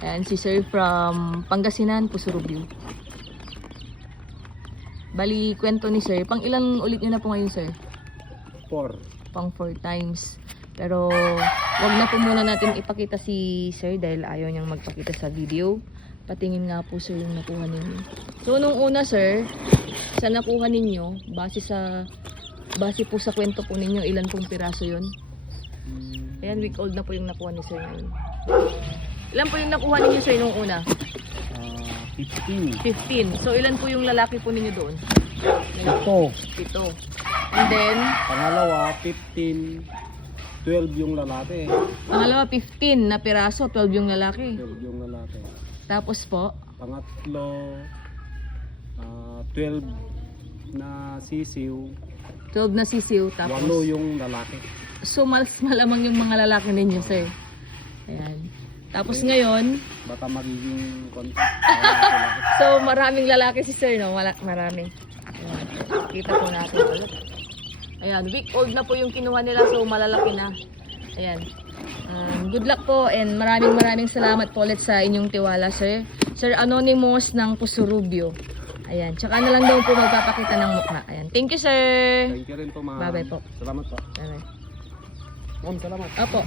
Ayan, si Sir from Pangasinan, Pusurubio. Bali, kwento ni Sir. Pang ilan ulit nyo na po ngayon, Sir? 4. Pang 4 times. Pero, wag na po muna natin ipakita si Sir dahil ayaw niyang magpakita sa video. Patingin nga po, Sir, yung nakuha ninyo. So, nung una, Sir, sa nakuha ninyo, base po sa kwento po ninyo, ilan pong piraso yun? Ayan, week old na po yung nakuha ni Sir ngayon. Ilan po yung nakuha ninyo, Sir, nung una? 15. 15. So, ilan po yung lalaki po ninyo doon? 7. 7. And then, Pangalawa, 15. 12 yung lalaki. pangalawa, 15 na piraso, 12 yung lalaki. 12 yung lalaki. Tapos po, Pangatlo, 12 na sisiw. 12 na sisiw, tapos 8 yung lalaki. so mas malamang yung mga lalaki ninyo, Sir. Ayan. Tapos ngayon, Baka magiging konti. so maraming lalaki si Sir, no? Marami. Ayan. Kita po natin ulit. Ayan, week old na po yung kinuha nila, so malalaki na. Ayan. Good luck po and maraming salamat po ulit sa inyong tiwala, Sir. Sir Anonymous ng Pusurubio. Ayan, tsaka na lang daw po magpapakita ng mukha. Ayan. Thank you, Sir. Thank you rin po, ma'am. Bye-bye po. Salamat po. Bye-bye. Ma'am, salamat. Opo.